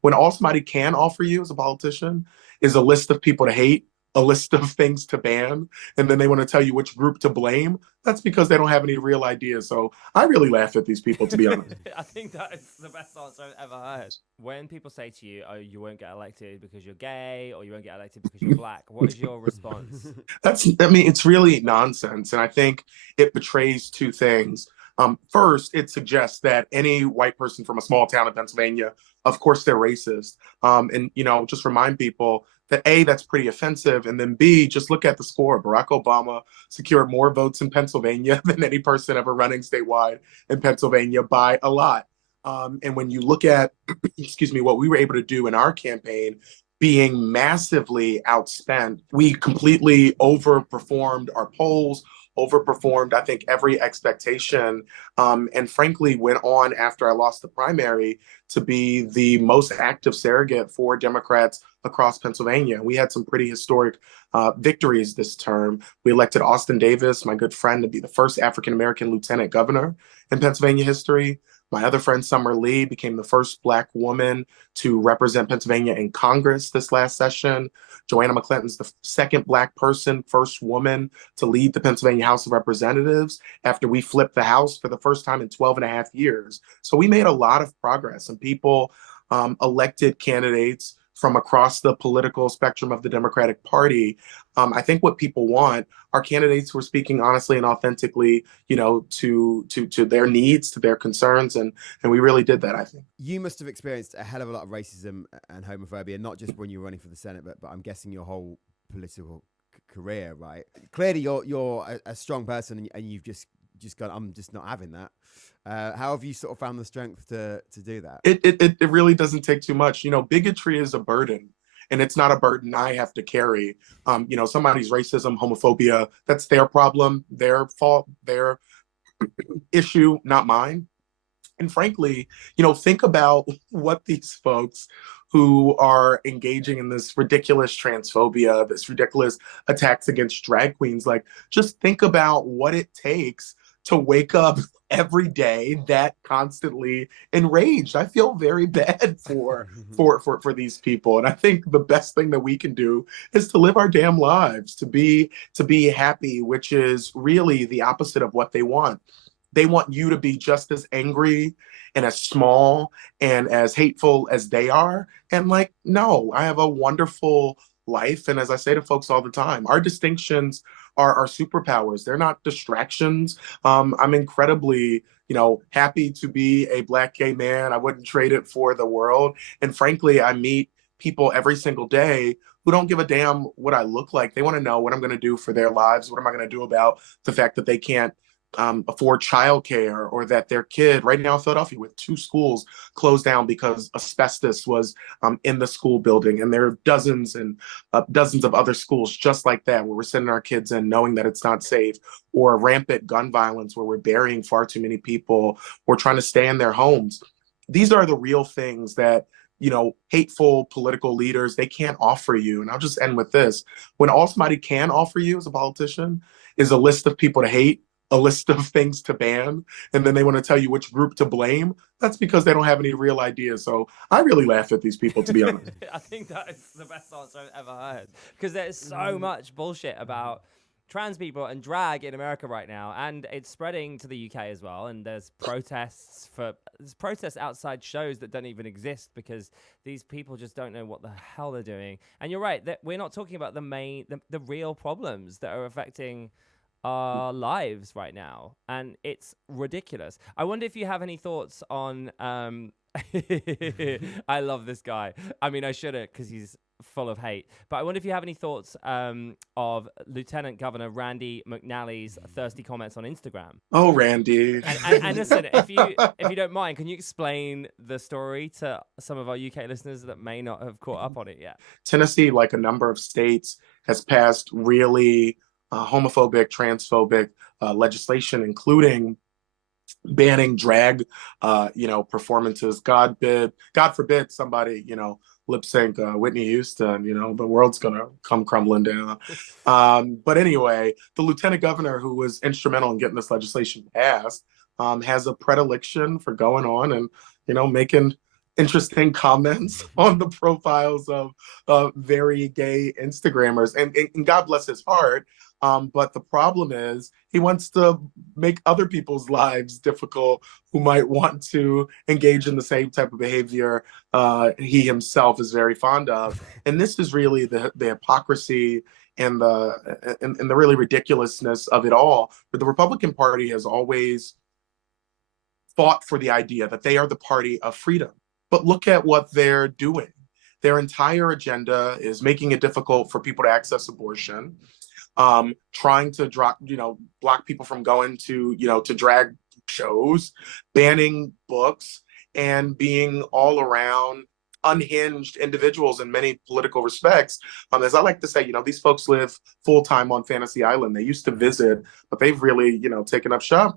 when all somebody can offer you as a politician is a list of people to hate, a list of things to ban, and then they want to tell you which group to blame, that's because they don't have any real ideas. So I really laugh at these people, to be honest. I think that is the best answer I've ever heard. When people say to you, "Oh, you won't get elected because you're gay, or you won't get elected because you're black," what is your response? I mean, it's really nonsense. And I think it betrays two things. First, it suggests that any white person from a small town in Pennsylvania, of course, they're racist. Just remind people that A, that's pretty offensive. And then B, just look at the score. Barack Obama secured more votes in Pennsylvania than any person ever running statewide in Pennsylvania by a lot. And when you look at, excuse me, what we were able to do in our campaign, being massively outspent, we completely overperformed our polls, overperformed, I think, every expectation, and frankly went on after I lost the primary to be the most active surrogate for Democrats across Pennsylvania. We had some pretty historic victories this term. We elected Austin Davis, my good friend, to be the first African-American lieutenant governor in Pennsylvania history. My other friend, Summer Lee, became the first Black woman to represent Pennsylvania in Congress this last session. Joanna McClinton's the second Black person, first woman to lead the Pennsylvania House of Representatives after we flipped the House for the first time in 12 and a half years. So we made a lot of progress, and people elected candidates from across the political spectrum of the Democratic Party. I think what people want are candidates who are speaking honestly and authentically, to their needs, to their concerns, and we really did that, I think. You must have experienced a hell of a lot of racism and homophobia, not just when you were running for the Senate, but I'm guessing your whole political career, right? Clearly, you're a strong person, and you've just gone, I'm just not having that. How have you sort of found the strength to do that? It really doesn't take too much. Bigotry is a burden, and it's not a burden I have to carry. Somebody's racism, homophobia, that's their problem, their fault, their issue, not mine. And frankly, think about what these folks who are engaging in this ridiculous transphobia, this ridiculous attacks against drag queens, like, just think about what it takes to wake up every day that constantly enraged. I feel very bad for these people. And I think the best thing that we can do is to live our damn lives, to be happy, which is really the opposite of what they want. They want you to be just as angry and as small and as hateful as they are. And like, no, I have a wonderful life. And as I say to folks all the time, our distinctions are our superpowers. They're not distractions. I'm incredibly, happy to be a Black gay man. I wouldn't trade it for the world. And frankly, I meet people every single day who don't give a damn what I look like. They want to know what I'm going to do for their lives. What am I going to do about the fact that they can't afford childcare, or that their kid, right now in Philadelphia, with 2 schools closed down because asbestos was in the school building. And there are dozens and dozens of other schools just like that, where we're sending our kids in knowing that it's not safe, or rampant gun violence where we're burying far too many people, or trying to stay in their homes. These are the real things that, hateful political leaders, they can't offer you. And I'll just end with this. When all somebody can offer you as a politician is a list of people to hate, a list of things to ban, and then they want to tell you which group to blame, that's because they don't have any real ideas. So I really laugh at these people, to be honest. I think that is the best answer I've ever heard, because there's so much bullshit about trans people and drag in America right now, and it's spreading to the UK as well. And there's protests outside shows that don't even exist because these people just don't know what the hell they're doing. And you're right, that we're not talking about the real problems that are affecting our lives right now, and it's ridiculous. I wonder if you have any thoughts on I love this guy. I mean, I shouldn't, because he's full of hate, but I wonder if you have any thoughts of Lieutenant Governor Randy McNally's thirsty comments on Instagram. Oh, Randy. And listen, if you don't mind, can you explain the story to some of our UK listeners that may not have caught up on it yet? Tennessee, like a number of states, has passed really homophobic, transphobic legislation, including banning drag, performances. God forbid somebody, lip sync Whitney Houston, the world's gonna come crumbling down. But anyway, the lieutenant governor who was instrumental in getting this legislation passed has a predilection for going on and, making interesting comments on the profiles of very gay Instagrammers, and God bless his heart. But the problem is he wants to make other people's lives difficult who might want to engage in the same type of behavior he himself is very fond of. And this is really the hypocrisy and the really ridiculousness of it all. But the Republican Party has always fought for the idea that they are the party of freedom. But look at what they're doing. Their entire agenda is making it difficult for people to access abortion, trying to block people from going to, to drag shows, banning books, and being all around unhinged individuals in many political respects. As I like to say, these folks live full time on Fantasy Island. They used to visit, but they've really, taken up shop